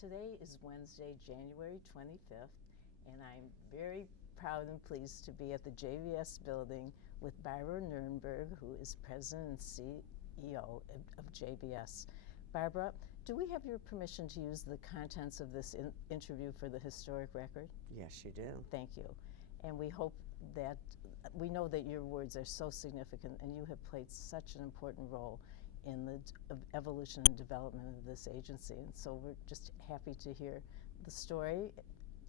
Today is Wednesday, January 25th, and I'm very proud and pleased to be at the JVS building with Barbara Nurenberg, who is President and CEO of JVS. Barbara, do we have your permission to use the contents of this interview for the historic record? Yes, you do. Thank you. And we hope that, we know that your words are so significant and you have played such an important role in the evolution and development of this agency. And so we're just happy to hear the story,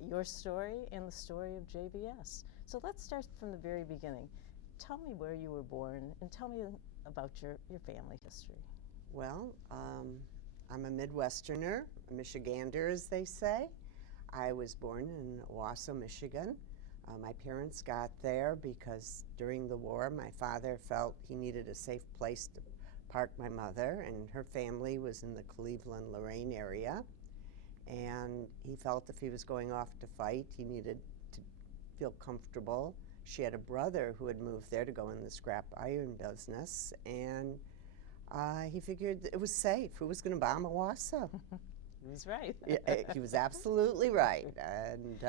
your story, and the story of JVS. So let's start from the very beginning. Tell me where you were born and tell me about your family history. Well, I'm a Midwesterner, a Michigander, as they say. I was born in Owosso, Michigan. My parents got there because during the war, my father felt he needed a safe place to park my mother, and her family was in the Cleveland, Lorain area. And he felt if he was going off to fight, he needed to feel comfortable. She had a brother who had moved there to go in the scrap iron business, and he figured it was safe. Who was going to bomb Owosso? He was right. He was absolutely right. And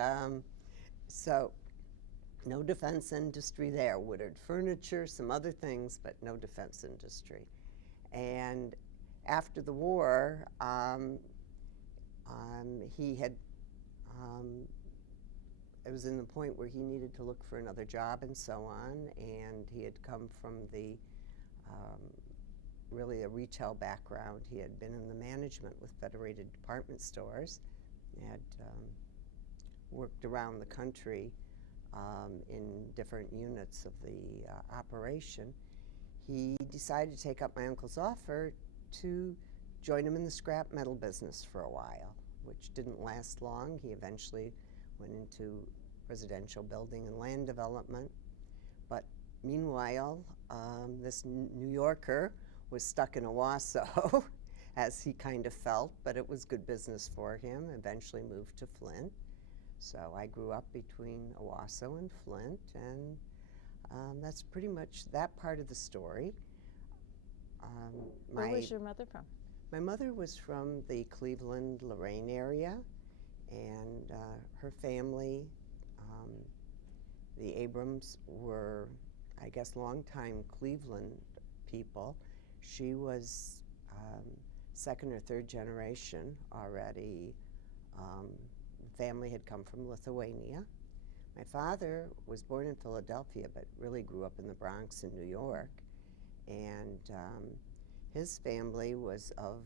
so no defense industry there. Woodard furniture, some other things, but no defense industry. And after the war, he had, it was in the point where he needed to look for another job and so on, and he had come from the, really a retail background. He had been in the management with Federated Department Stores, had worked around the country in different units of the operation. He decided to take up my uncle's offer to join him in the scrap metal business for a while, which didn't last long. He eventually went into residential building and land development. But meanwhile, this New Yorker was stuck in Owosso, as he kind of felt, but it was good business for him. Eventually moved to Flint. So I grew up between Owosso and Flint, and that's pretty much that part of the story. Where was your mother from? My mother was from the Cleveland, Lorain area, and her family, the Abrams, were, I guess, longtime Cleveland people. She was second or third generation already. The family had come from Lithuania. My father was born in Philadelphia, but really grew up in the Bronx in New York. And his family was of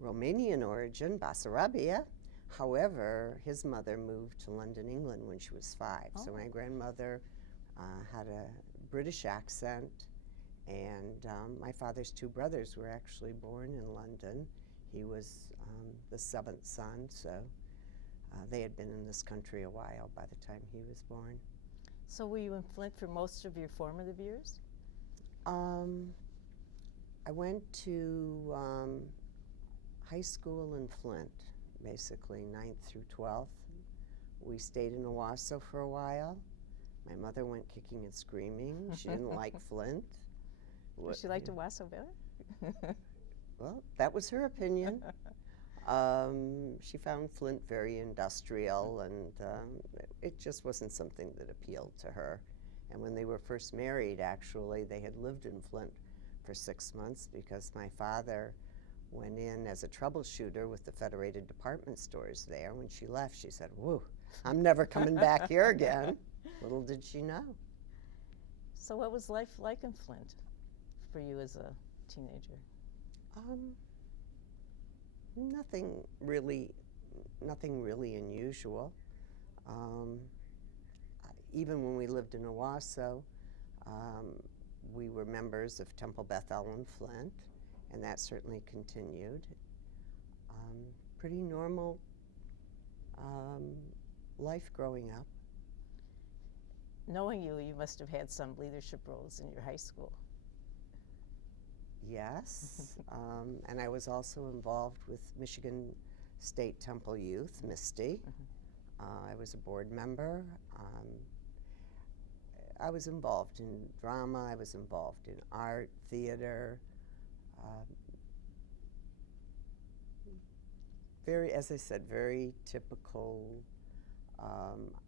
Romanian origin, Basarabia. However, his mother moved to London, England when she was 5. Oh. So my grandmother had a British accent, and my father's 2 brothers were actually born in London. He was the 7th son, so they had been in this country a while by the time he was born. So were you in Flint for most of your formative years? I went to high school in Flint, basically 9th through 12th. We stayed in Owosso for a while. My mother went kicking and screaming. She didn't like Flint. She liked Owosso better? Well, that was her opinion. She found Flint very industrial, and it just wasn't something that appealed to her. And when they were first married, actually, they had lived in Flint for 6 months because my father went in as a troubleshooter with the Federated Department Stores there. When she left, she said, "Whoa, I'm never coming back here again." Little did she know. So what was life like in Flint for you as a teenager? Nothing really unusual. Even when we lived in Owosso, we were members of Temple Bethel in Flint, and that certainly continued. Pretty normal life growing up. Knowing you, you must have had some leadership roles in your high school. Yes, and I was also involved with Michigan State Temple Youth, Misty. I was a board member. I was involved in drama. I was involved in art, theater. very, as I said, very typical.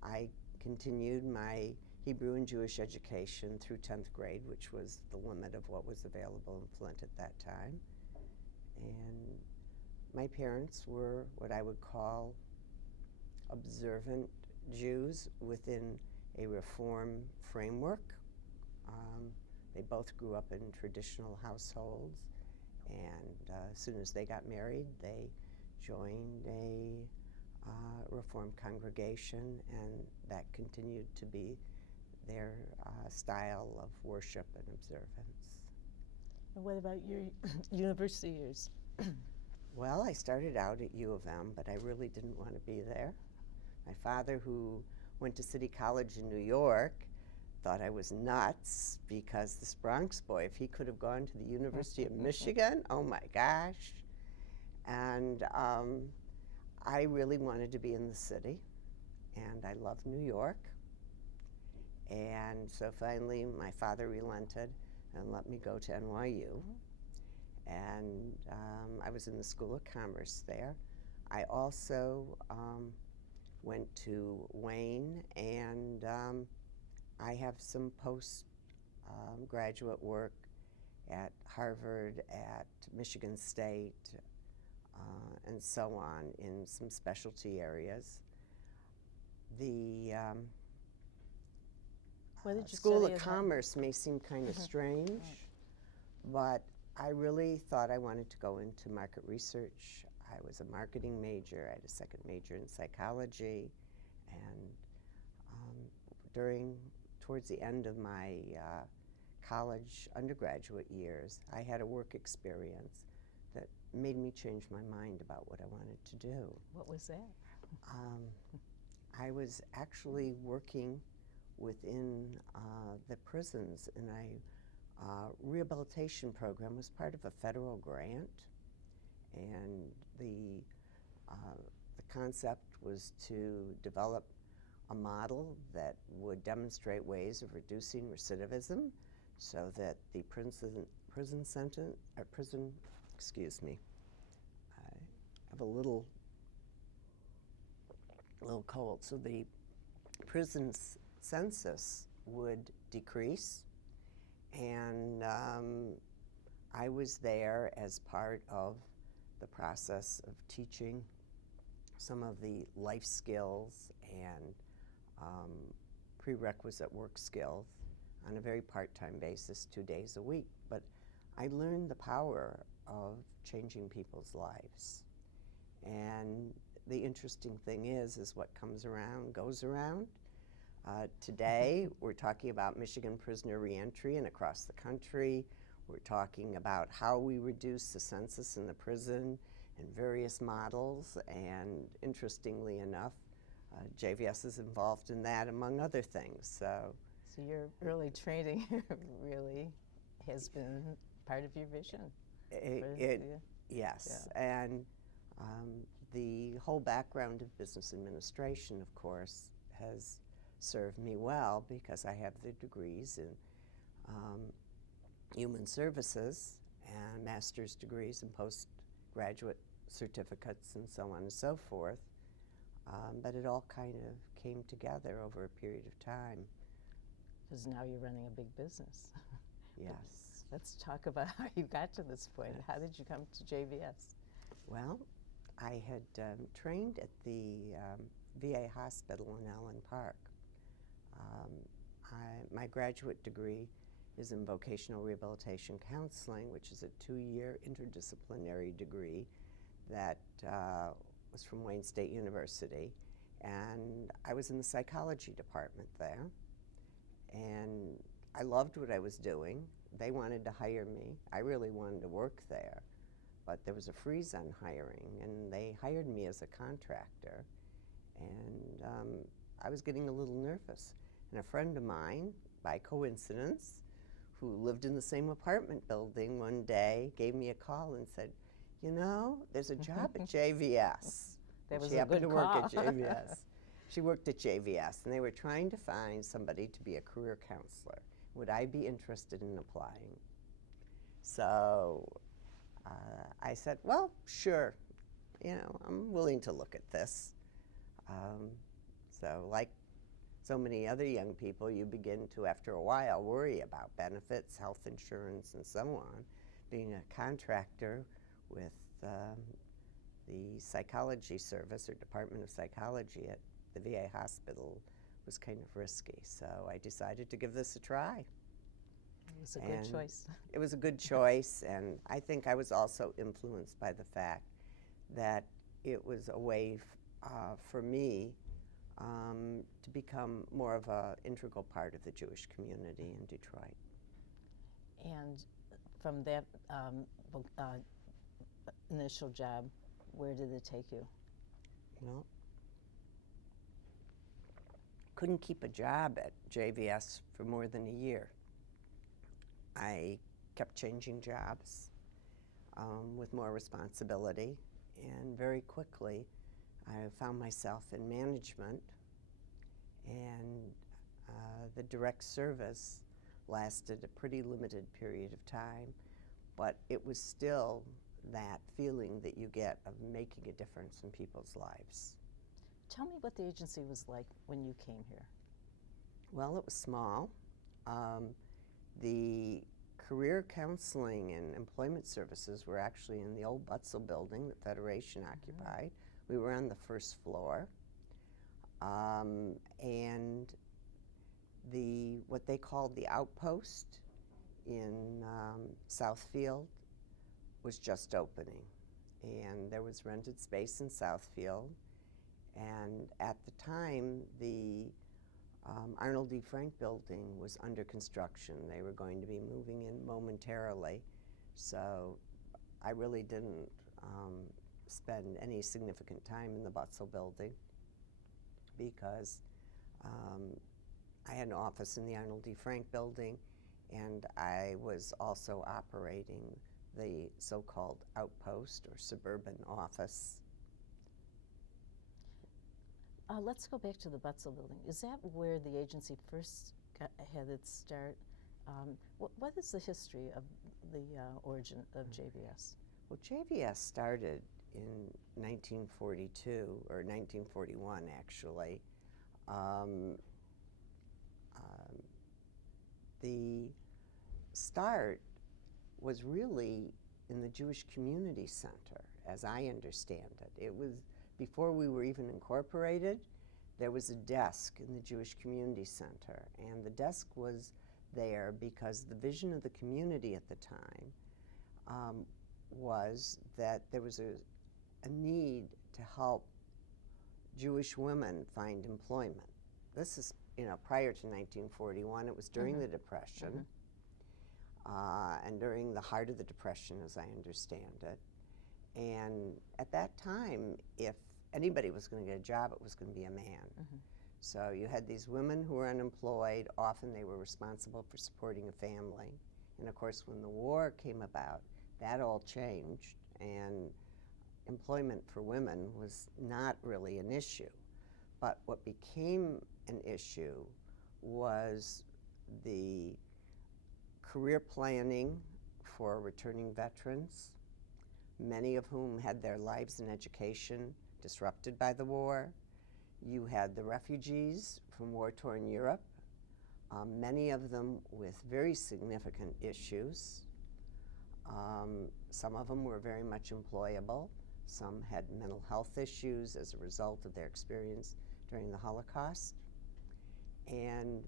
I continued my Hebrew and Jewish education through 10th grade, which was the limit of what was available in Flint at that time. And my parents were what I would call observant Jews within a Reform framework. They both grew up in traditional households, and as soon as they got married, they joined a Reformed congregation, and that continued to be their style of worship and observance. And what about your university years? Well, I started out at U of M, but I really didn't want to be there. My father, who went to City College in New York, thought I was nuts because this Bronx boy, if he could have gone to the University of Michigan, oh my gosh. And I really wanted to be in the city, and I love New York. And so finally my father relented and let me go to NYU. And I was in the School of Commerce there. I also went to Wayne, and I have some post-graduate work at Harvard, at Michigan State, and so on in some specialty areas. The School of Commerce may seem kind of strange, but I really thought I wanted to go into market research. I was a marketing major. I had a second major in psychology, and towards the end of my college undergraduate years, I had a work experience that made me change my mind about what I wanted to do. What was that? I was actually working within the prisons in a rehabilitation program. Was part of a federal grant, and the concept was to develop a model that would demonstrate ways of reducing recidivism so that the excuse me, I have a little cold, so the prison census would decrease. And I was there as part of the process of teaching some of the life skills and prerequisite work skills on a very part-time basis, 2 days a week. But I learned the power of changing people's lives. And the interesting thing is what comes around goes around. Today, we're talking about Michigan prisoner reentry, and across the country, we're talking about how we reduce the census in the prison and various models. And interestingly enough, JVS is involved in that, among other things. So your early training really has been part of your vision. Yes, yeah. And the whole background of business administration, of course, has served me well because I have the degrees in human services and master's degrees and postgraduate certificates and so on and so forth. But it all kind of came together over a period of time. Because now you're running a big business. Yes. Let's talk about how you got to this point. Yes. How did you come to JVS? Well, I had trained at the VA hospital in Allen Park. My graduate degree is in vocational rehabilitation counseling, which is a 2-year interdisciplinary degree that was from Wayne State University. And I was in the psychology department there. And I loved what I was doing. They wanted to hire me. I really wanted to work there. But there was a freeze on hiring, and they hired me as a contractor. And I was getting a little nervous. And a friend of mine, by coincidence, who lived in the same apartment building one day, gave me a call and said, you know, there's a job at JVS. That was she a happened good to call. work at JVS. She worked at JVS, and they were trying to find somebody to be a career counselor. Would I be interested in applying? So I said, well, sure. I'm willing to look at this. So like so many other young people, you begin to, after a while, worry about benefits, health insurance, and so on. Being a contractor with the psychology service or Department of Psychology at the VA hospital was kind of risky. So I decided to give this a try. It was a good choice. It was a good choice, and I think I was also influenced by the fact that it was a way for me to become more of an integral part of the Jewish community in Detroit. And from that initial job, where did it take you? Well, couldn't keep a job at JVS for more than a year. I kept changing jobs with more responsibility, and very quickly I found myself in management, and the direct service lasted a pretty limited period of time, but it was still that feeling that you get of making a difference in people's lives. Tell me what the agency was like when you came here. Well, it was small. The career counseling and employment services were actually in the old Butzel building that Federation occupied. We were on the first floor. And what they called the outpost in Southfield was just opening. And there was rented space in Southfield. And at the time, the Arnold D. Frank building was under construction. They were going to be moving in momentarily. So I really didn't spend any significant time in the Butzel building because I had an office in the Arnold D. Frank building, and I was also operating the so-called outpost or suburban office. Let's go back to the Butzel building. Is that where the agency first had its start? What is the history of the origin of JVS? Well, JVS started in 1942, or 1941 actually. The start was really in the Jewish Community Center, as I understand it. It was before we were even incorporated. There was a desk in the Jewish Community Center, and the desk was there because the vision of the community at the time was that there was a need to help Jewish women find employment. This is, prior to 1941. It was during the Depression, and during the heart of the Depression, as I understand it. And at that time, if anybody was going to get a job, it was going to be a man. So you had these women who were unemployed. Often they were responsible for supporting a family. And of course, when the war came about, that all changed, and employment for women was not really an issue. But what became an issue was the career planning for returning veterans, many of whom had their lives and education disrupted by the war. You had the refugees from war-torn Europe, many of them with very significant issues. Some of them were very much employable. Some had mental health issues as a result of their experience during the Holocaust. And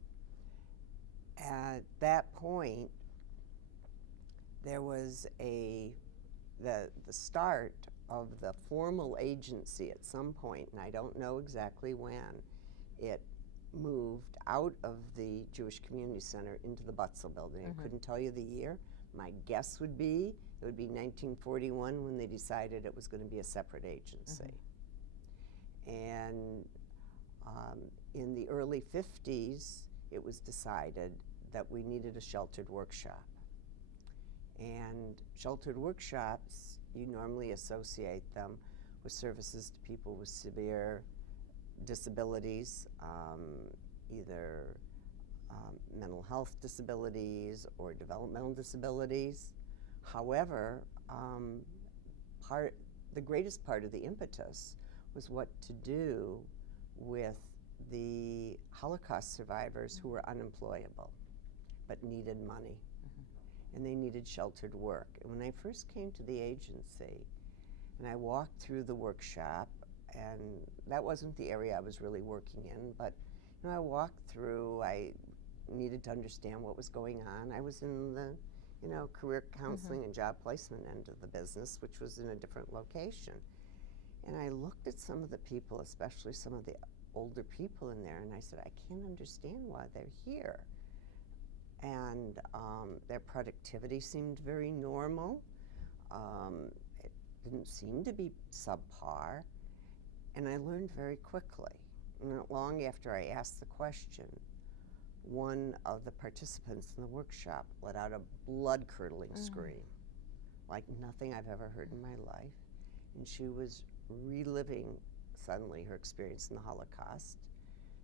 at that point, there was the start of the formal agency at some point, and I don't know exactly when, it moved out of the Jewish Community Center into the Butzel building. I couldn't tell you the year. My guess would be it would be 1941 when they decided it was going to be a separate agency. And in the early 50s, it was decided that we needed a sheltered workshop. And sheltered workshops, you normally associate them with services to people with severe disabilities, either mental health disabilities or developmental disabilities. However, the greatest part of the impetus was what to do with the Holocaust survivors who were unemployable but needed money, and they needed sheltered work. And when I first came to the agency and I walked through the workshop, and that wasn't the area I was really working in, but you know, I walked through, I needed to understand what was going on. I was in the career counseling and job placement end of the business, which was in a different location. And I looked at some of the people, especially some of the older people in there, and I said, I can't understand why they're here. And their productivity seemed very normal. It didn't seem to be subpar. And I learned very quickly. Not long after I asked the question, one of the participants in the workshop let out a blood-curdling scream, like nothing I've ever heard in my life. And she was reliving suddenly her experience in the Holocaust.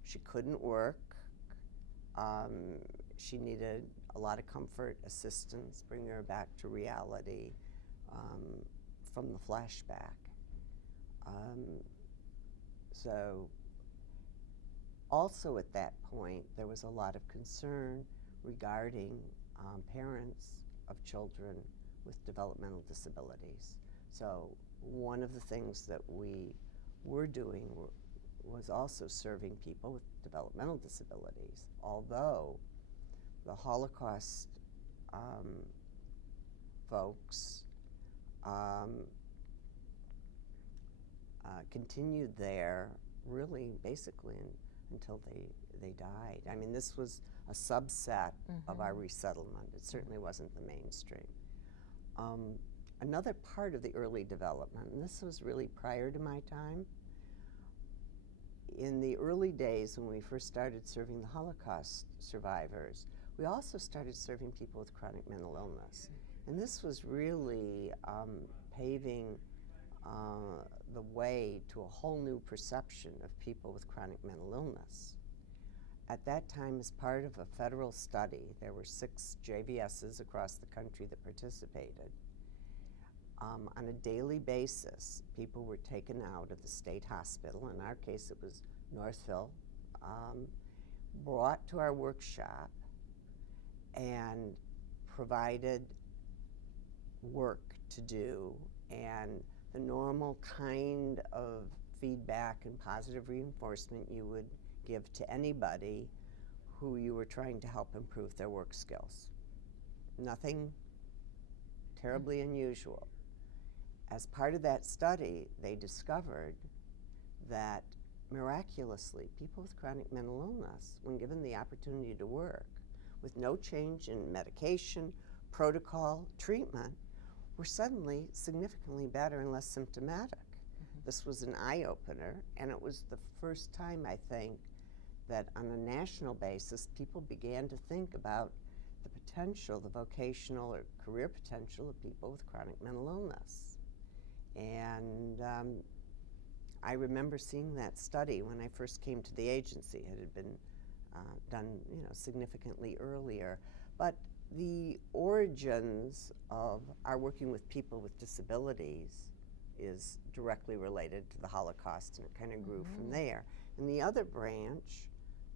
She couldn't work. She needed a lot of comfort, assistance, bringing her back to reality from the flashback. So also at that point, there was a lot of concern regarding parents of children with developmental disabilities. So one of the things that we were doing was also serving people with developmental disabilities, although the Holocaust folks continued there really basically until they died. I mean, this was a subset of our resettlement. It certainly wasn't the mainstream. Another part of the early development, and this was really prior to my time, in the early days when we first started serving the Holocaust survivors, we also started serving people with chronic mental illness. And this was really paving the way to a whole new perception of people with chronic mental illness. At that time, as part of a federal study, there were 6 JVSs across the country that participated. On a daily basis, people were taken out of the state hospital, in our case it was Northville, brought to our workshop and provided work to do, and the normal kind of feedback and positive reinforcement you would give to anybody who you were trying to help improve their work skills. Nothing terribly unusual. As part of that study, they discovered that miraculously, people with chronic mental illness, when given the opportunity to work with no change in medication, protocol, treatment, were suddenly significantly better and less symptomatic. This was an eye-opener, and it was the first time, I think, that on a national basis, people began to think about the potential, the vocational or career potential of people with chronic mental illness. And I remember seeing that study when I first came to the agency. It had been done, significantly earlier. But the origins of our working with people with disabilities is directly related to the Holocaust, and it kind of grew from there. And the other branch,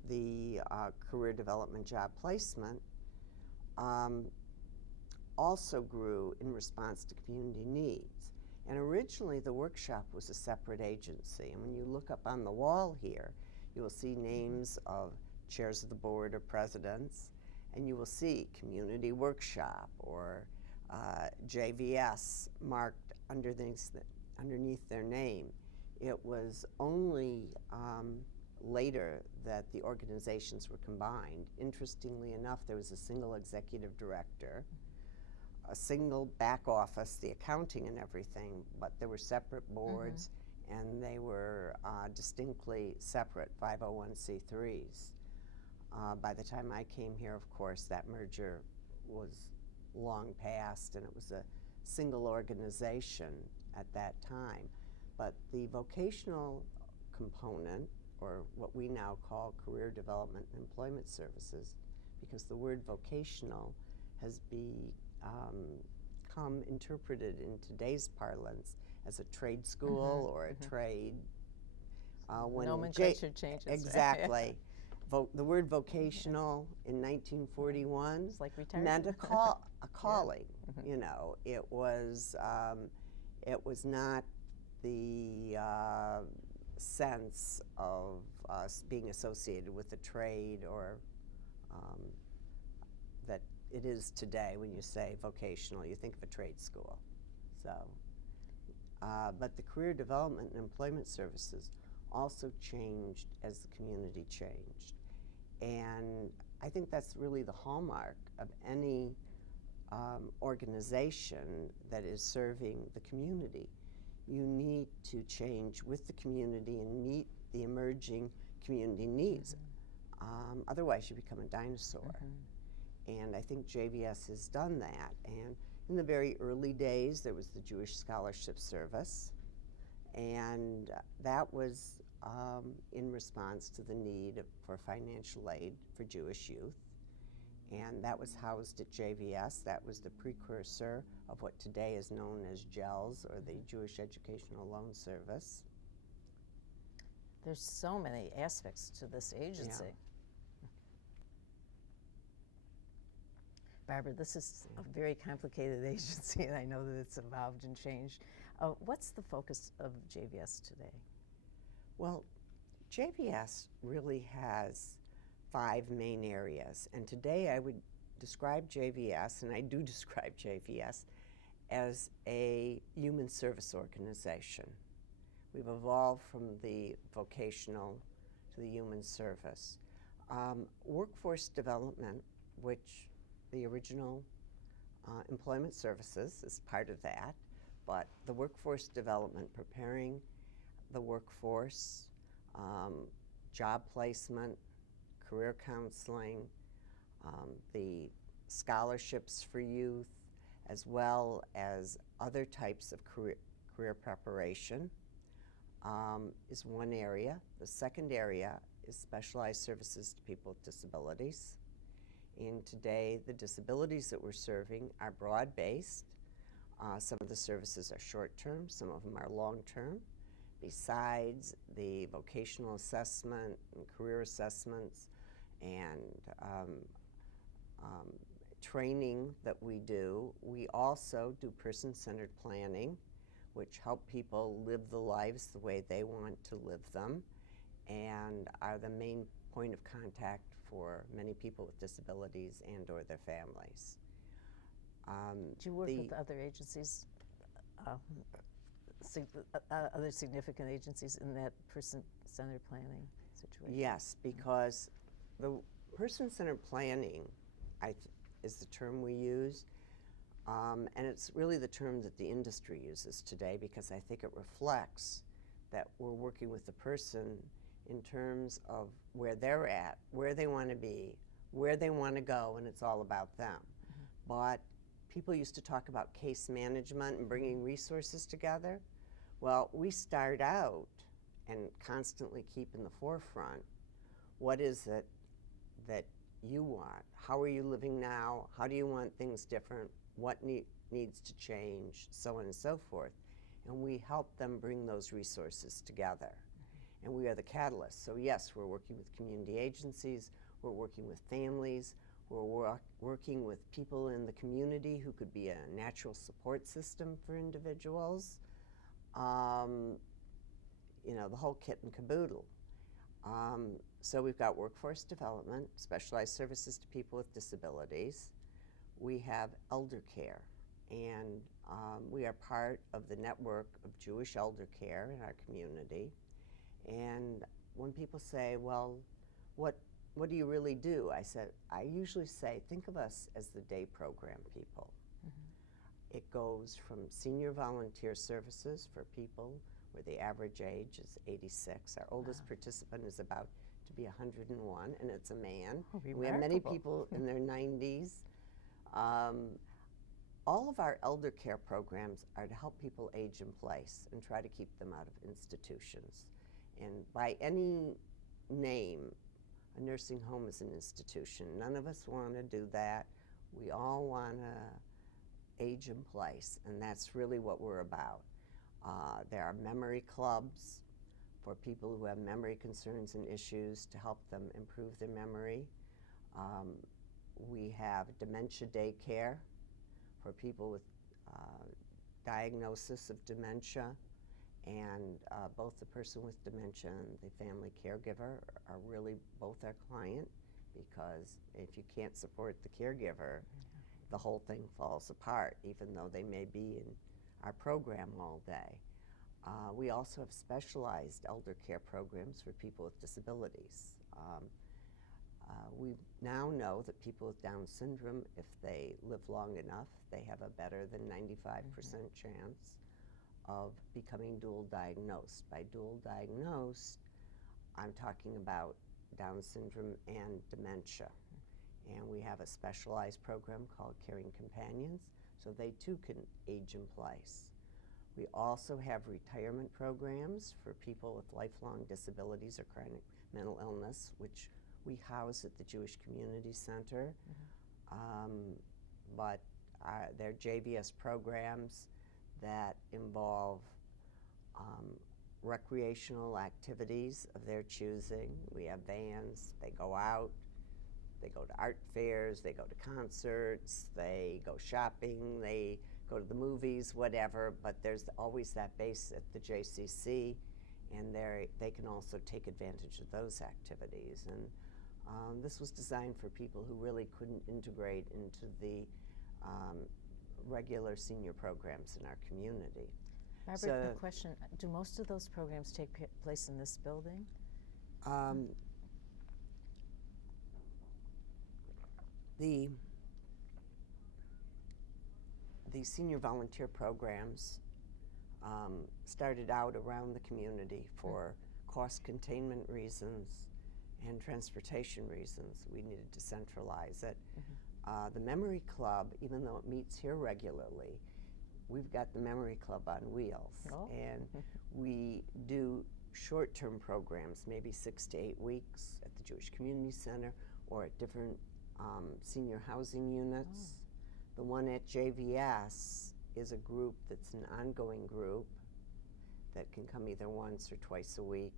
the career development job placement, also grew in response to community needs. And originally the workshop was a separate agency, and when you look up on the wall here, you will see names of chairs of the board or presidents, and you will see community workshop or JVS marked underneath their name. It was only later that the organizations were combined. Interestingly enough, there was a single executive director, a single back office, the accounting and everything, but there were separate boards, and they were distinctly separate 501c3s. By the time I came here, of course, that merger was long past, and it was a single organization at that time. But the vocational component, or what we now call career development and employment services, because the word vocational has become interpreted in today's parlance as a trade school or a trade. When Nomenclature changes. Exactly. The word vocational in 1941 It's like retirement. meant a calling. You know, it was not the sense of being associated with a trade or that it is today. When you say vocational, you think of a trade school. So, but the career development and employment services also changed as the community changed. And I think that's really the hallmark of any organization that is serving the community. You need to change with the community and meet the emerging community needs. Otherwise, you become a dinosaur. And I think JVS has done that. And in the very early days, there was the Jewish Scholarship Service. And that was in response to the need for financial aid for Jewish youth. And that was housed at JVS. That was the precursor of what today is known as JELS, or the Jewish Educational Loan Service. There's so many aspects to this agency. Yeah. Barbara, this is a very complicated agency, and I know that it's evolved and changed. What's the focus of JVS today? Well, JVS really has 5 main areas, and today I would describe JVS, and I do describe JVS, as a human service organization. We've evolved from the vocational to the human service. Workforce development, which the original employment services is part of that, but the workforce development, preparing the workforce, job placement, career counseling, the scholarships for youth, as well as other types of career preparation, is one area. The second area is specialized services to people with disabilities. And today, the disabilities that we're serving are broad-based. Some of the services are short-term, some of them are long-term. Besides the vocational assessment and career assessments and training that we do, we also do person-centered planning, which help people live the lives the way they want to live them, and are the main point of contact for many people with disabilities and or their families. Do you work with other agencies, other significant agencies in that person-centered planning situation? Yes, because the person-centered planning is the term we use, and it's really the term that the industry uses today, because I think it reflects that we're working with the person in terms of where they're at, where they want to be, where they want to go, and it's all about them. But people used to talk about case management and bringing resources together. Well, we start out and constantly keep in the forefront, what is it that you want? How are you living now? How do you want things different? What needs to change? So on and so forth. And we help them bring those resources together. And we are the catalyst. So yes, we're working with community agencies, we're working with families, we're working with people in the community who could be a natural support system for individuals. You know, the whole kit and caboodle. So we've got workforce development, specialized services to people with disabilities. We have elder care, and we are part of the network of Jewish elder care in our community. And when people say, well, what do you really do? I usually say, think of us as the day program people. It goes from senior volunteer services for people where the average age is 86. Our oldest participant is about to be 101, and it's a man. We have many people in their 90s. All of our elder care programs are to help people age in place and try to keep them out of institutions. And by any name, a nursing home is an institution. None of us want to do that. We all want to age in place, and that's really what we're about. There are memory clubs for people who have memory concerns and issues to help them improve their memory. We have dementia daycare for people with diagnosis of dementia, and both the person with dementia and the family caregiver are really both our client, because if you can't support the caregiver, the whole thing falls apart, even though they may be in our program all day. We also have specialized elder care programs for people with disabilities. We now know that people with Down syndrome, if they live long enough, they have a better than 95% chance of becoming dual diagnosed. By dual diagnosed, I'm talking about Down syndrome and dementia. And we have a specialized program called Caring Companions, so they too can age in place. We also have retirement programs for people with lifelong disabilities or chronic mental illness, which we house at the Jewish Community Center. But they're JVS programs that involve recreational activities of their choosing. We have vans, they go out, they go to art fairs, they go to concerts, they go shopping, they go to the movies, whatever, but there's always that base at the JCC, and they can also take advantage of those activities. And this was designed for people who really couldn't integrate into the regular senior programs in our community. Robert, a question. Do most of those programs take place in this building? The senior volunteer programs started out around the community for cost containment reasons and transportation reasons. We needed to centralize it. The Memory Club, even though it meets here regularly, we've got the Memory Club on wheels. And we do short-term programs, maybe 6 to 8 weeks at the Jewish Community Center or at different senior housing units. The one at JVS is a group that's an ongoing group that can come either once or twice a week.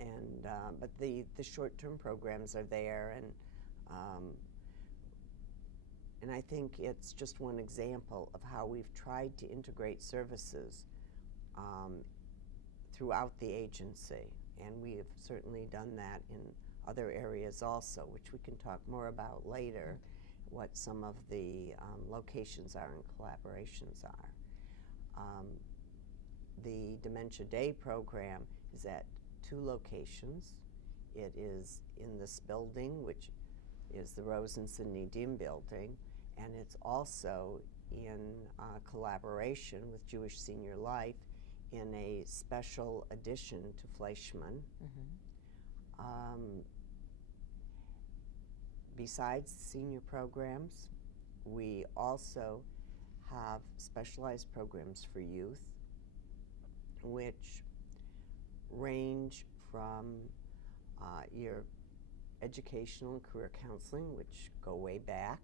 And but the short-term programs are there, and I think it's just one example of how we've tried to integrate services throughout the agency, and we have certainly done that in other areas also, which we can talk more about later, what some of the locations are and collaborations are. The Dementia Day program is at 2 locations. It is in this building, which is the Rose and Sidney Dean building, and it's also in collaboration with Jewish Senior Life in a special addition to Fleischman. Besides senior programs, we also have specialized programs for youth, which range from your educational and career counseling, which go way back,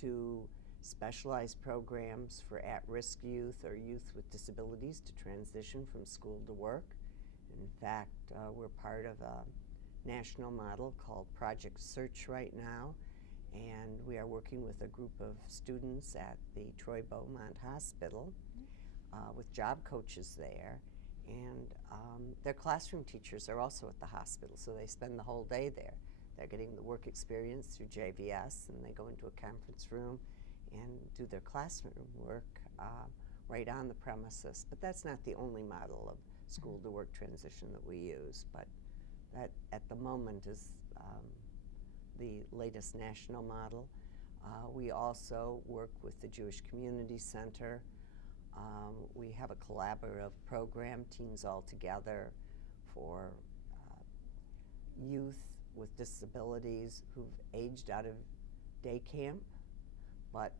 to specialized programs for at-risk youth or youth with disabilities to transition from school to work. In fact, we're part of a national model called Project Search right now, and we are working with a group of students at the Troy Beaumont Hospital with job coaches there, and their classroom teachers are also at the hospital, so they spend the whole day there. They're getting the work experience through JVS, and they go into a conference room and do their classroom work right on the premises. But that's not the only model of school to work transition that we use, but that at the moment is the latest national model. We also work with the Jewish Community Center. We have a collaborative program, Teens All Together, for youth with disabilities who've aged out of day camp but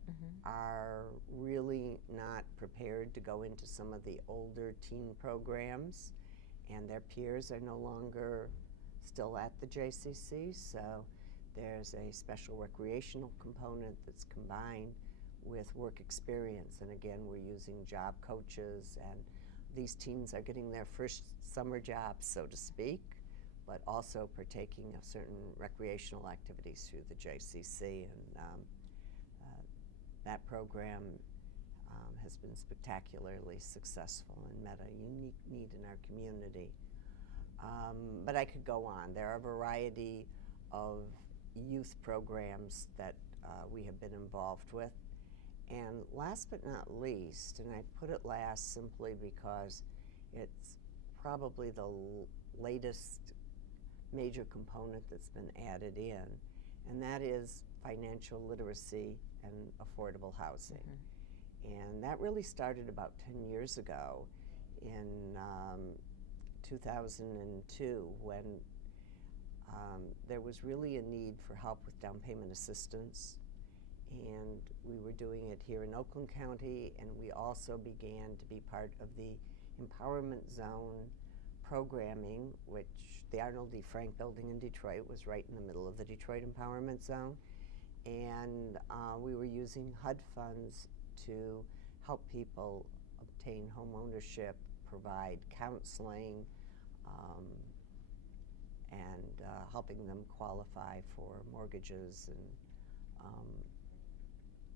are really not prepared to go into some of the older teen programs, and their peers are no longer still at the JCC, so there's a special recreational component that's combined with work experience. And again, we're using job coaches, and these teens are getting their first summer jobs, so to speak, but also partaking of certain recreational activities through the JCC. And that program has been spectacularly successful and met a unique need in our community. But I could go on. There are a variety of youth programs that we have been involved with. And last but not least, and I put it last simply because it's probably the latest major component that's been added in, and that is financial literacy and affordable housing. And that really started about 10 years ago in 2002, when there was really a need for help with down payment assistance. And we were doing it here in Oakland County, and we also began to be part of the Empowerment Zone programming, which the Arnold D. Frank building in Detroit was right in the middle of the Detroit Empowerment Zone. And we were using HUD funds to help people obtain home ownership, provide counseling, and helping them qualify for mortgages,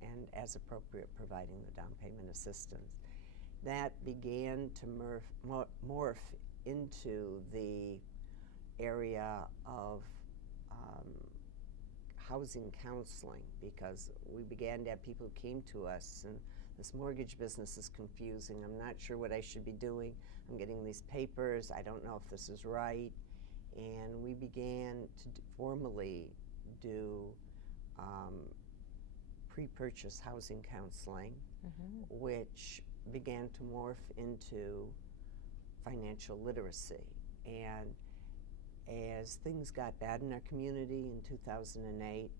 and as appropriate, providing the down payment assistance. That began to morph into the area of housing counseling, because we began to have people who came to us, and this mortgage business is confusing. I'm not sure what I should be doing. I'm getting these papers. I don't know if this is right. And we began to formally do pre-purchase housing counseling, which began to morph into financial literacy. And as things got bad in our community in 2008,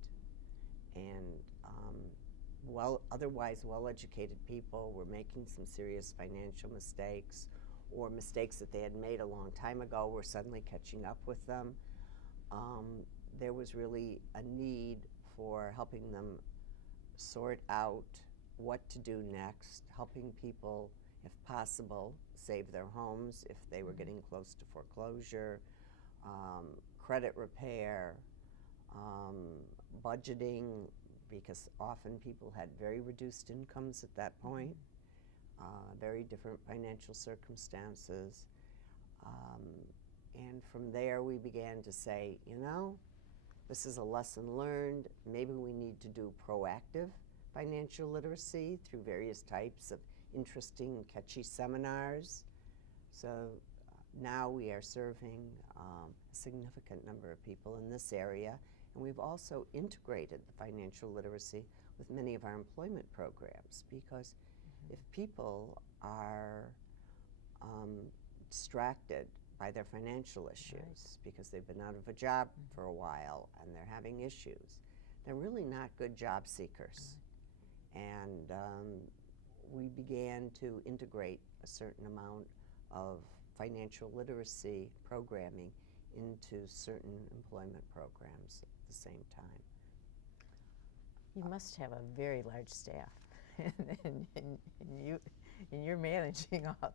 and otherwise well-educated people were making some serious financial mistakes, or mistakes that they had made a long time ago were suddenly catching up with them, there was really a need for helping them sort out what to do next, helping people, if possible, save their homes if they were getting close to foreclosure, credit repair, budgeting, because often people had very reduced incomes at that point, very different financial circumstances. And from there we began to say, you know, this is a lesson learned. Maybe we need to do proactive financial literacy through various types of interesting, catchy seminars. So now we are serving a significant number of people in this area, and we've also integrated the financial literacy with many of our employment programs, because if people are distracted by their financial issues because they've been out of a job for a while and they're having issues, they're really not good job seekers. And we began to integrate a certain amount of financial literacy programming into certain employment programs at the same time. You must have a very large staff, and you're managing all.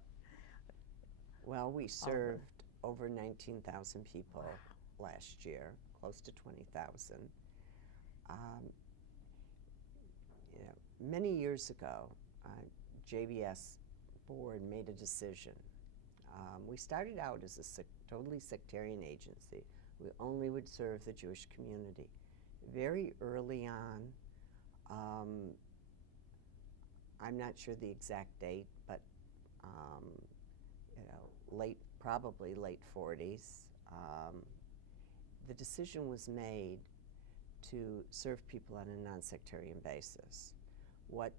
Well, we served over 19,000 people last year, close to 20,000. You know, many years ago, JBS board made a decision. We started out as a totally sectarian agency. We only would serve the Jewish community. Very early on, I'm not sure the exact date, but you know, probably late 40s, the decision was made to serve people on a non-sectarian basis. What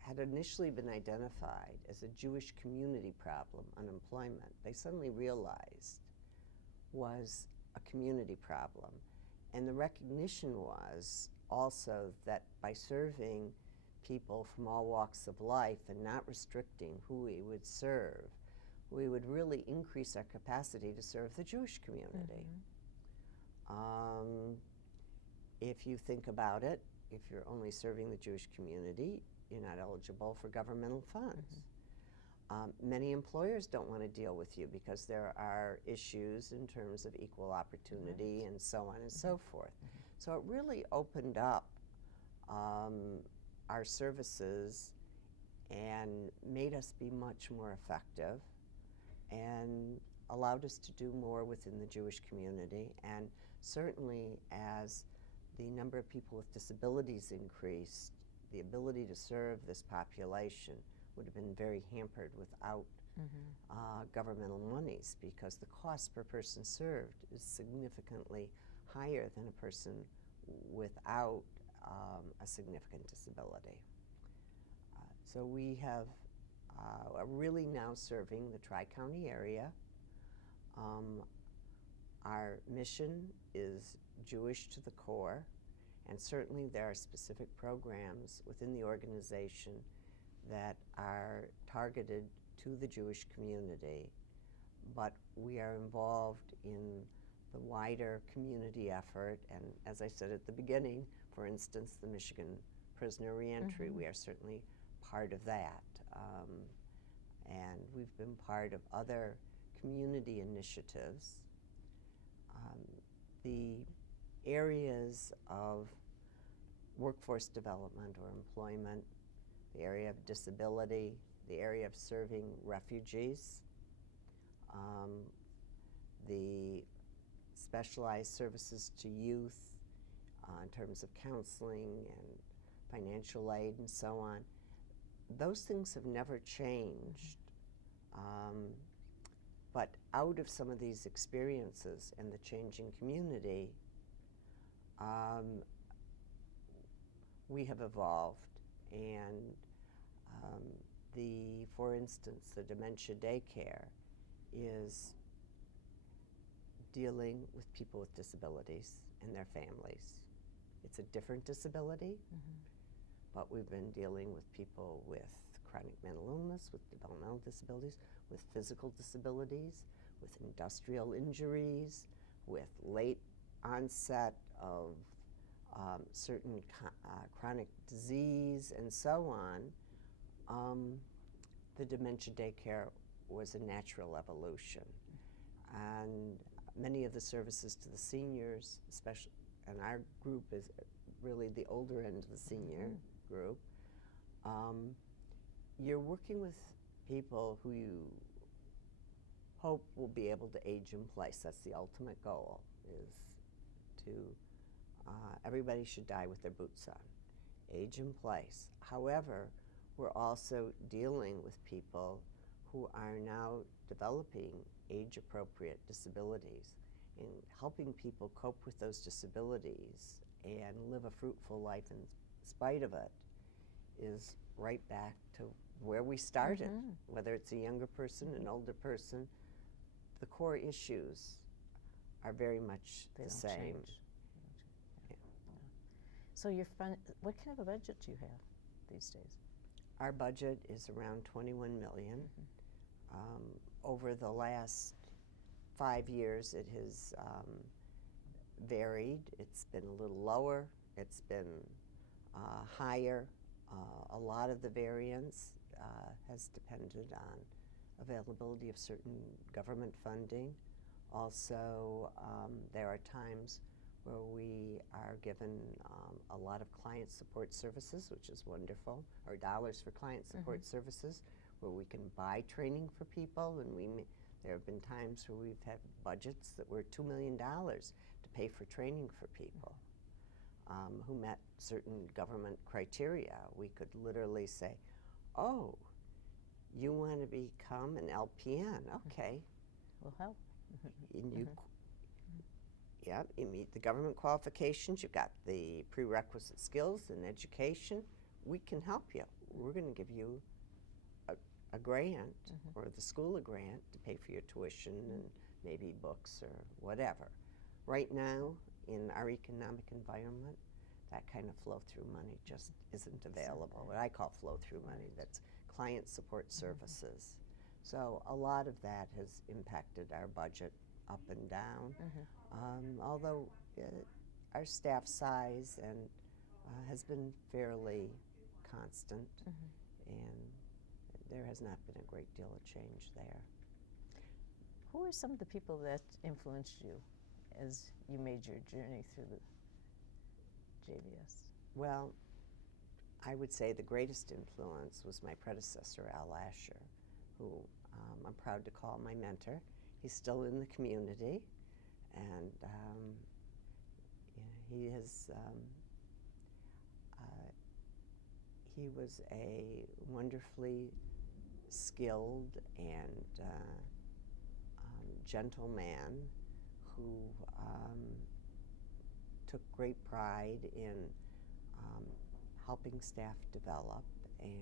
had initially been identified as a Jewish community problem, unemployment, they suddenly realized was a community problem. And the recognition was also that by serving people from all walks of life and not restricting who we would serve, we would really increase our capacity to serve the Jewish community. If you think about it, if you're only serving the Jewish community, you're not eligible for governmental funds. Many employers don't want to deal with you because there are issues in terms of equal opportunity and so on and so forth. So it really opened up our services and made us be much more effective and allowed us to do more within the Jewish community. And certainly as the number of people with disabilities increased, the ability to serve this population would have been very hampered without governmental monies, because the cost per person served is significantly higher than a person without a significant disability. So we have are really now serving the Tri-County area. Our mission is Jewish to the core, and certainly there are specific programs within the organization that are targeted to the Jewish community, but we are involved in the wider community effort. And as I said at the beginning, for instance, the Michigan prisoner reentry, we are certainly part of that. And we've been part of other community initiatives. The areas of workforce development or employment, the area of disability, the area of serving refugees, the specialized services to youth in terms of counseling and financial aid and so on. Those things have never changed. But out of some of these experiences and the changing community, we have evolved. And for instance, the dementia daycare is dealing with people with disabilities and their families. It's a different disability, but we've been dealing with people with chronic mental illness, with developmental disabilities, with physical disabilities, with industrial injuries, with late onset of certain chronic disease, and so on. The dementia daycare was a natural evolution. And many of the services to the seniors, especially, and our group is really the older end of the senior group, you're working with people who you hope will be able to age in place. That's the ultimate goal, is to, everybody should die with their boots on, age in place. However, we're also dealing with people who are now developing age-appropriate disabilities, and helping people cope with those disabilities and live a fruitful life in spite of it is right back to where we started. Whether it's a younger person, an older person, the core issues are very much the same. Change. Yeah. So what kind of a budget do you have these days? Our budget is around $21 million. Over the last 5 years, it has varied. It's been a little lower. It's been higher. A lot of the variance has depended on availability of certain government funding. Also, there are times where we are given a lot of client support services, which is wonderful, or dollars for client support services, where we can buy training for people. And there have been times where we've had budgets that were $2 million to pay for training for people who met certain government criteria. We could literally say, oh, you want to become an LPN? Okay. We'll help. And you meet the government qualifications, you've got the prerequisite skills and education, we can help you. We're going to give you a grant, or the school a grant to pay for your tuition and maybe books or whatever. Right now, in our economic environment, that kind of flow-through money just isn't available. What I call flow-through money, that's client support services. So a lot of that has impacted our budget up and down. Although our staff size and has been fairly constant, and there has not been a great deal of change there. Who are some of the people that influenced you as you made your journey through the JVS? Well, I would say the greatest influence was my predecessor, Al Asher, who I'm proud to call my mentor. He's still in the community, and he has. He was a wonderfully skilled and gentle man who took great pride in helping staff develop, and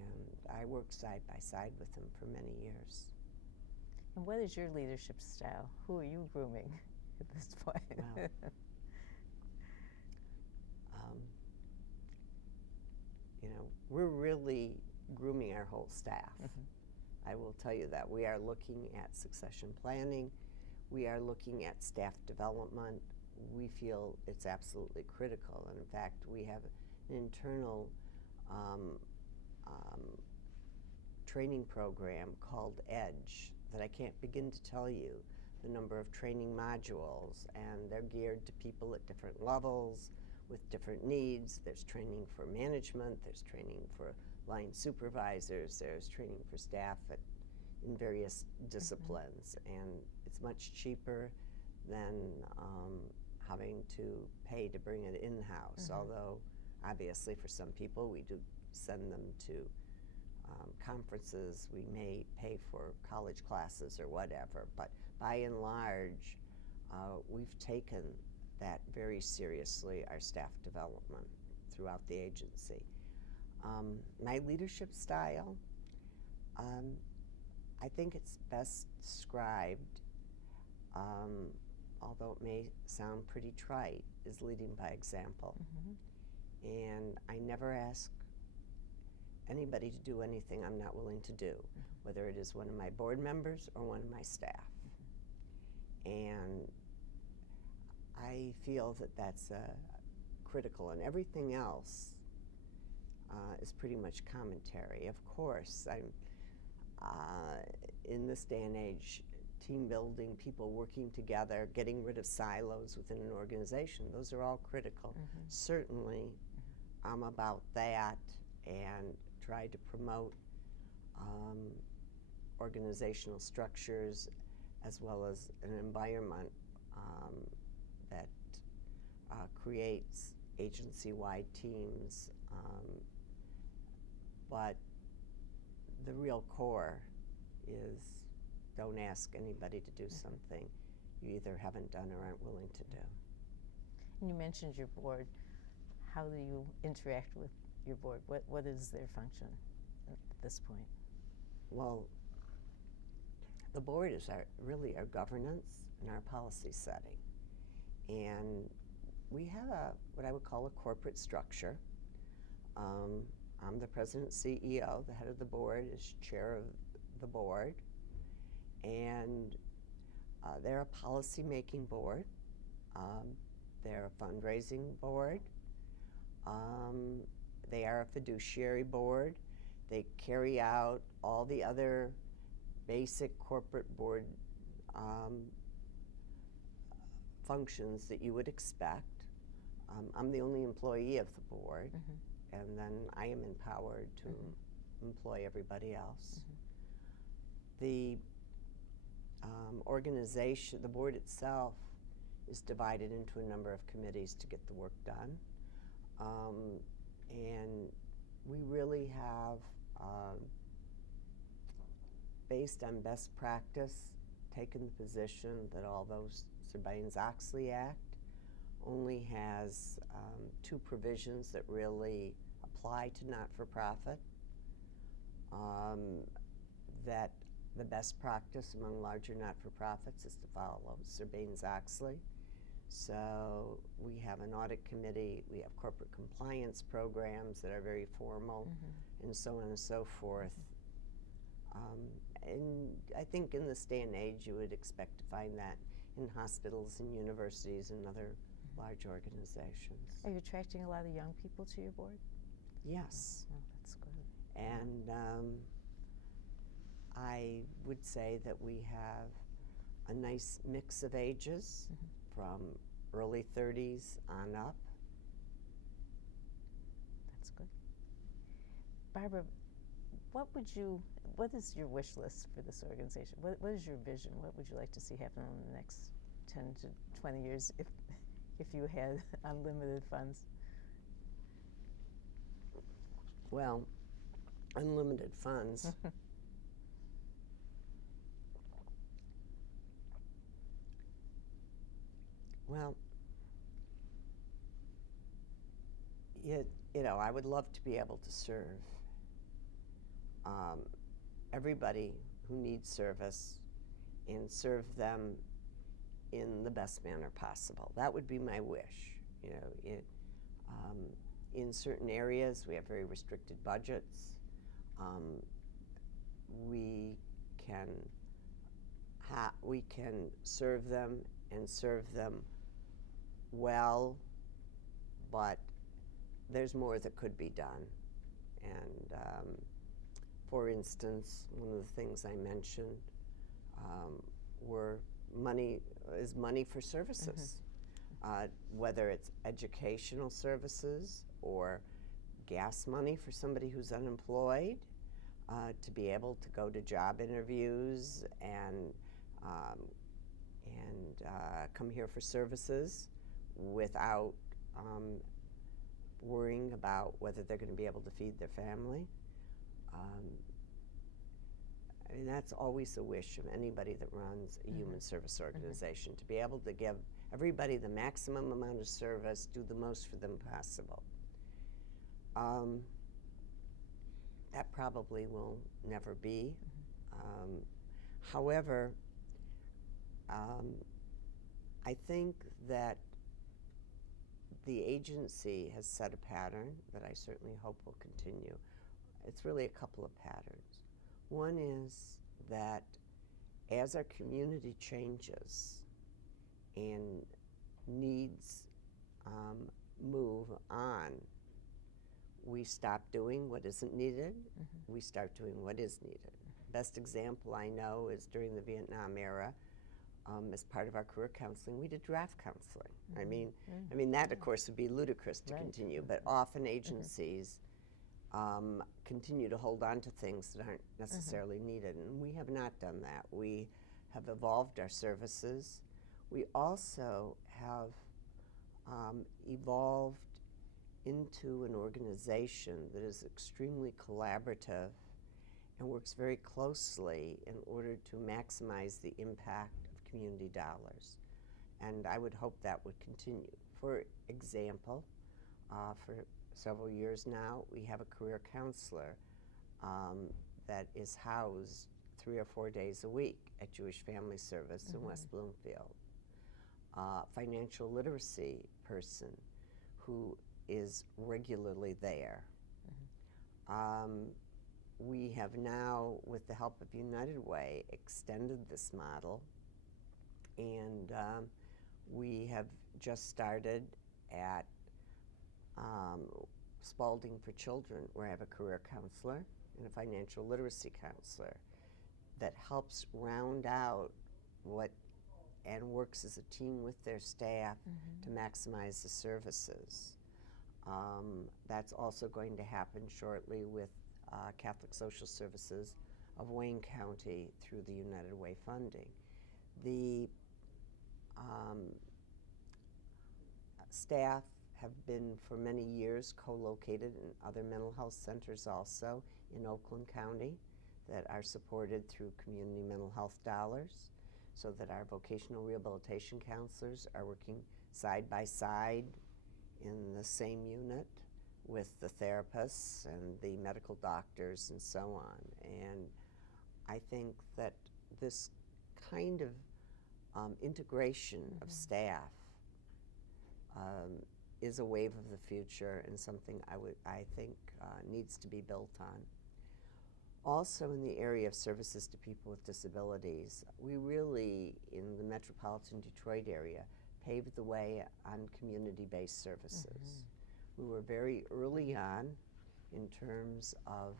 I worked side by side with him for many years. And what is your leadership style? Who are you grooming at this point? Well, you know, we're really grooming our whole staff. I will tell you that. We are looking at succession planning. We are looking at staff development. We feel it's absolutely critical. And in fact, we have an internal training program called EDGE that I can't begin to tell you the number of training modules, and they're geared to people at different levels with different needs. There's training for management, there's training for line supervisors, there's training for staff in various disciplines, and it's much cheaper than having to pay to bring it in-house, although obviously for some people we do send them to conferences, we may pay for college classes or whatever, but by and large we've taken that very seriously, our staff development throughout the agency. My leadership style, I think it's best described, although it may sound pretty trite, is leading by example. And I never ask anybody to do anything I'm not willing to do, whether it is one of my board members or one of my staff. And I feel that that's critical, and everything else is pretty much commentary. Of course, I'm in this day and age, team building, people working together, getting rid of silos within an organization, those are all critical. Certainly, I'm about that and try to promote organizational structures as well as an environment that creates agency-wide teams. But the real core is don't ask anybody to do something you either haven't done or aren't willing to do. And you mentioned your board. How do you interact with your board? What is their function at this point? Well, the board is really our governance and our policy setting. And we have what I would call a corporate structure. I'm the president CEO. The head of the board is chair of the board. And they're a policy-making board. They're a fundraising board. They are a fiduciary board. They carry out all the other basic corporate board functions that you would expect. I'm the only employee of the board, and then I am empowered to employ everybody else. The organization, the board itself, is divided into a number of committees to get the work done. And we really have, based on best practice, taken the position that although Sarbanes-Oxley Act only has 2 provisions that really apply to not-for-profit, that the best practice among larger not-for-profits is to follow Sarbanes-Oxley. So we have an audit committee, we have corporate compliance programs that are very formal, and so on and so forth. And I think in this day and age you would expect to find that in hospitals and universities and other large organizations. Are you attracting a lot of young people to your board? Yes. Oh, that's good. And I would say that we have a nice mix of ages from early 30s on up. That's good. Barbara, what is your wish list for this organization? What is your vision? What would you like to see happen in the next 10 to 20 years if you had unlimited funds? Well, unlimited funds. Well, I would love to be able to serve everybody who needs service and serve them in the best manner possible. That would be my wish. In certain areas, we have very restricted budgets. We can serve them and serve them well, but there's more that could be done. And for instance, one of the things I mentioned were money for services, whether it's educational services or gas money for somebody who's unemployed, to be able to go to job interviews and come here for services without worrying about whether they're going to be able to feed their family. I mean, that's always a wish of anybody that runs a human service organization, to be able to give everybody the maximum amount of service, do the most for them possible. That probably will never be. However, I think that the agency has set a pattern that I certainly hope will continue. It's really a couple of patterns. One is that as our community changes and needs move on, we stop doing what isn't needed, we start doing what is needed. Best example I know is during the Vietnam era, as part of our career counseling, we did draft counseling. I mean that of course would be ludicrous to continue, but often agencies continue to hold on to things that aren't necessarily needed, and we have not done that. We have evolved our services. We also have evolved into an organization that is extremely collaborative and works very closely in order to maximize the impact of community dollars. And I would hope that would continue. For example, for several years now, we have a career counselor that is housed 3 or 4 days a week at Jewish Family Service in West Bloomfield. Financial literacy person who is regularly there. We have now, with the help of United Way, extended this model, and we have just started at Spalding for Children, where I have a career counselor and a financial literacy counselor that helps round out and works as a team with their staff to maximize the services. That's also going to happen shortly with Catholic Social Services of Wayne County through the United Way funding. The staff have been for many years co-located in other mental health centers also in Oakland County that are supported through community mental health dollars, so that our vocational rehabilitation counselors are working side by side in the same unit with the therapists and the medical doctors and so on. And I think that this kind of integration of staff is a wave of the future and something I think needs to be built on. Also in the area of services to people with disabilities, we really, in the metropolitan Detroit area, paved the way on community-based services. We were very early on in terms of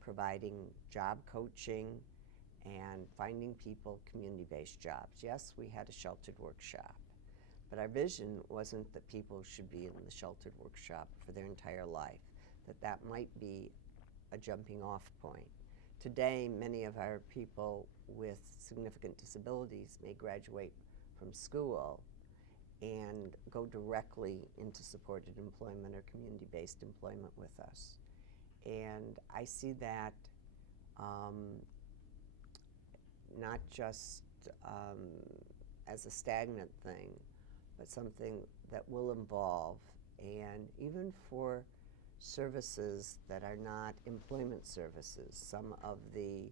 providing job coaching and finding people community-based jobs. Yes, we had a sheltered workshop, but our vision wasn't that people should be in the sheltered workshop for their entire life, that might be a jumping off point. Today, many of our people with significant disabilities may graduate from school and go directly into supported employment or community-based employment with us. And I see that not just as a stagnant thing, but something that will evolve. And even for services that are not employment services, some of the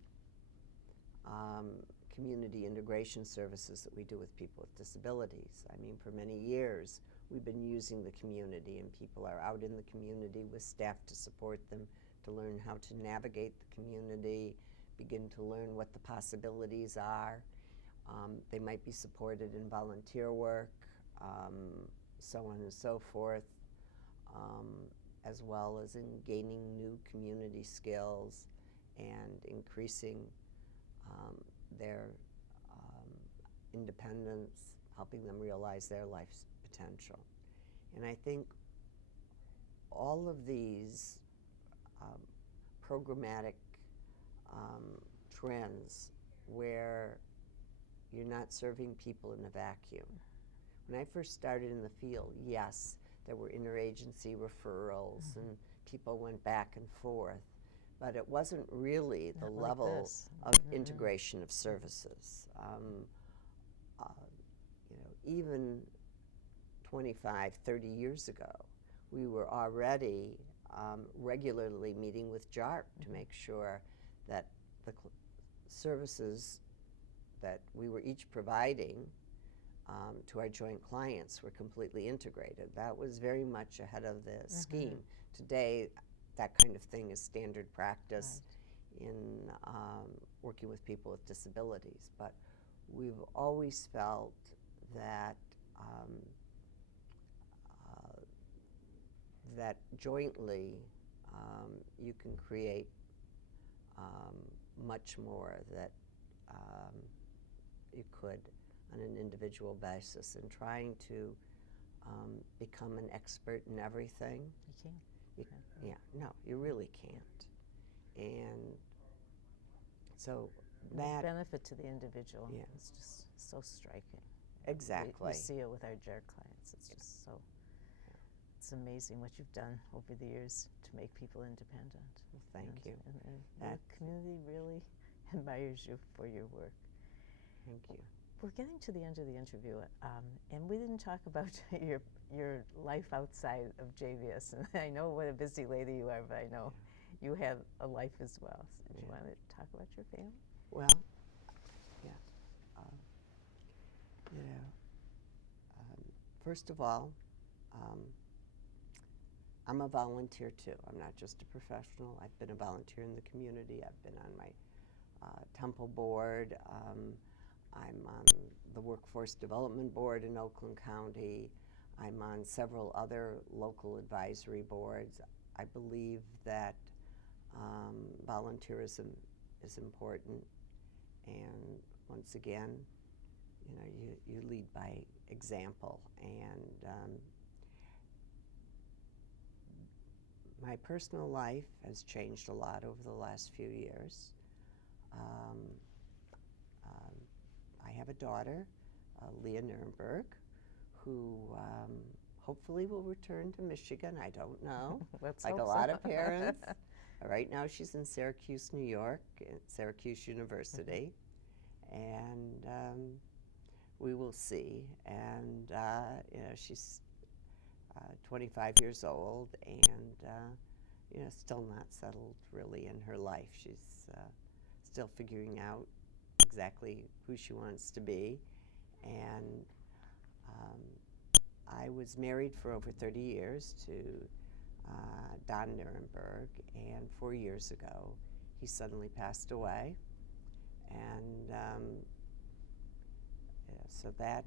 community integration services that we do with people with disabilities. I mean, for many years, we've been using the community, and people are out in the community with staff to support them, to learn how to navigate the community, begin to learn what the possibilities are. They might be supported in volunteer work, so on and so forth, as well as in gaining new community skills and increasing their independence, helping them realize their life's potential. And I think all of these programmatic trends where you're not serving people in a vacuum. When I first started in the field, yes, there were interagency referrals and people went back and forth, but it wasn't really the level of integration of services. You know, even 25, 30 years ago, we were already regularly meeting with JARP to make sure that the services that we were each providing to our joint clients were completely integrated. That was very much ahead of the scheme. Today, that kind of thing is standard practice in working with people with disabilities. But we've always felt that that jointly you can create much more that you could on an individual basis. And trying to become an expert in everything. You can't. Yeah, no, you really can't. And so that the benefit to the individual Yeah. is just so striking. Exactly. We see it with our JAR clients. It's just so, it's amazing what you've done over the years to make people independent. Well, thank you. And the community really admires you for your work. Thank you. We're getting to the end of the interview, and we didn't talk about your life outside of JVS. And I know what a busy lady you are, but I know you have a life as well. So do you want to talk about your family? Well, yeah. You know, first of all, I'm a volunteer too. I'm not just a professional. I've been a volunteer in the community. I've been on my Temple board. I'm on the Workforce Development Board in Oakland County. I'm on several other local advisory boards. I believe that volunteerism is important, and once again, you know, you lead by example. And my personal life has changed a lot over the last few years. I have a daughter, Leah Nurenberg, who hopefully will return to Michigan. I don't know. Let's like hope a lot so. of parents. Right now she's in Syracuse, New York, at Syracuse University. And we will see. And you know, she's 25 years old and you know, still not settled really in her life. She's still figuring out exactly who she wants to be. And I was married for over 30 years to Don Nurenberg, and 4 years ago he suddenly passed away. And yeah, so that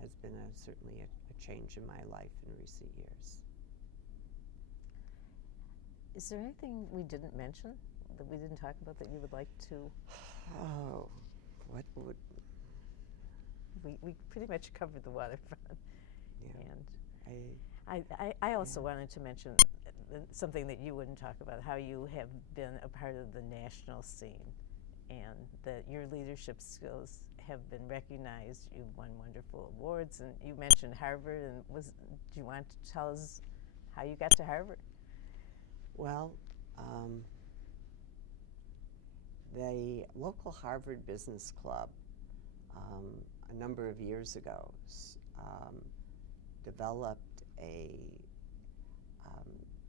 has been certainly a change in my life in recent years. Is there anything we didn't mention, that we didn't talk about, that you would like to? Oh, what would... We pretty much covered the waterfront. Yeah. And I also wanted to mention something that you wouldn't talk about, how you have been a part of the national scene, and that your leadership skills have been recognized. You've won wonderful awards, and you mentioned Harvard. And do you want to tell us how you got to Harvard? Well, the local Harvard Business Club, a number of years ago, developed a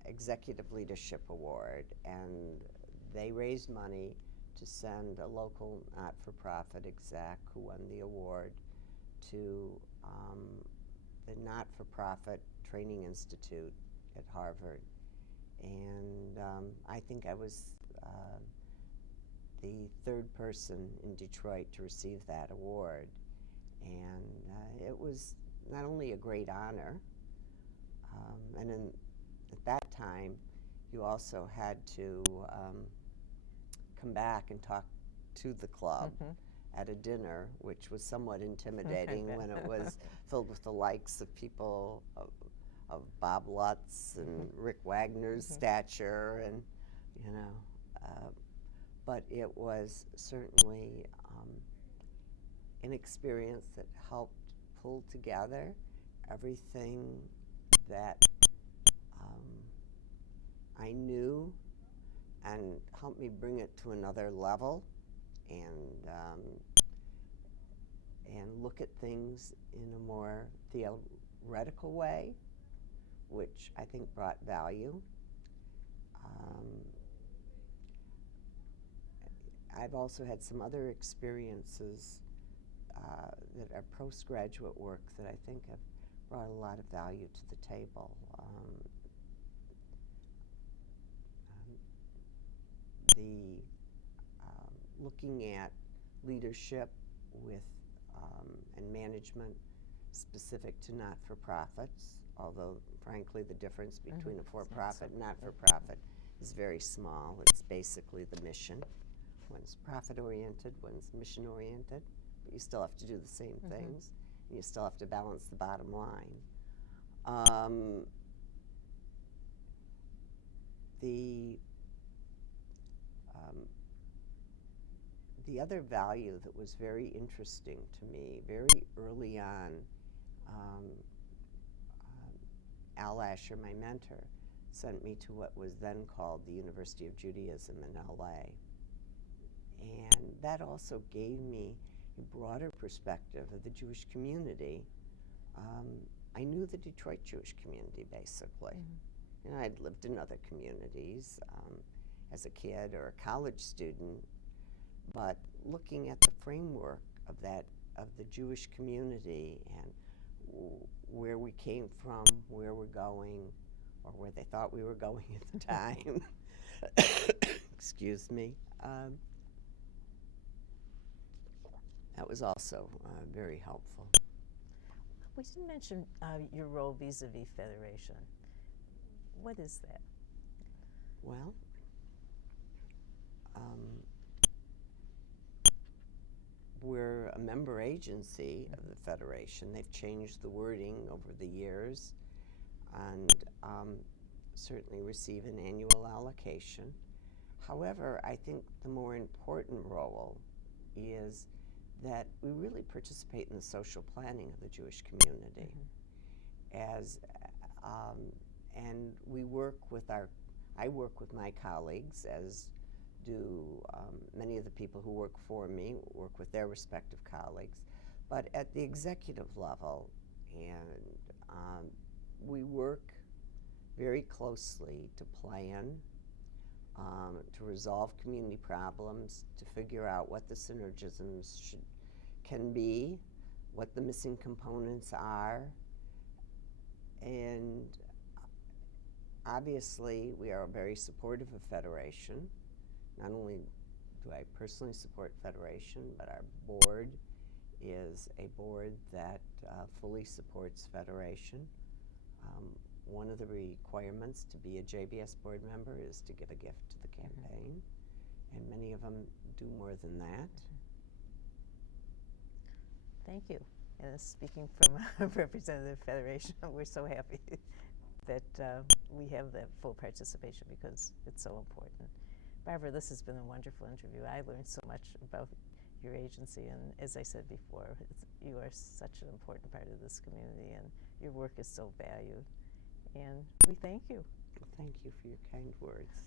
executive leadership award, and they raised money to send a local not-for-profit exec who won the award to the not-for-profit training institute at Harvard. And I think I was the third person in Detroit to receive that award. And it was not only a great honor, and at that time, you also had to come back and talk to the club at a dinner, which was somewhat intimidating when it was filled with the likes of people of Bob Lutz and Rick Wagner's stature, and but it was certainly an experience that helped pull together everything that I knew and helped me bring it to another level, and look at things in a more theoretical way, which I think brought value. I've also had some other experiences that are postgraduate work that I think have brought a lot of value to the table. Looking at leadership with and management specific to not-for-profits, although frankly the difference between a for-profit and not-for-profit is very small. It's basically the mission. One's profit-oriented, one's mission-oriented, but you still have to do the same things, and you still have to balance the bottom line. The other value that was very interesting to me very early on, Al Asher, my mentor, sent me to what was then called the University of Judaism in LA. And that also gave me a broader perspective of the Jewish community. I knew the Detroit Jewish community, basically. And I'd lived in other communities as a kid or a college student, but looking at the framework of the Jewish community and where we came from, where we're going, or where they thought we were going at the time, excuse me, that was also very helpful. We didn't mention your role vis-a-vis Federation. What is that? Well, we're a member agency of the Federation. They've changed the wording over the years, and certainly receive an annual allocation. However, I think the more important role is that we really participate in the social planning of the Jewish community. And we work with I work with my colleagues, as do many of the people who work for me, work with their respective colleagues. But at the executive level, and we work very closely to plan, to resolve community problems, to figure out what the synergisms can be, what the missing components are, and obviously we are very supportive of Federation. Not only do I personally support Federation, but our board is a board that fully supports Federation. One of the requirements to be a JBS board member is to give a gift to the campaign, and many of them do more than that. Thank you. And speaking from a representative federation, we're so happy that we have that full participation because it's so important. Barbara, this has been a wonderful interview. I learned so much about your agency, and as I said before, you are such an important part of this community, and your work is so valued. And we thank you. Thank you for your kind words.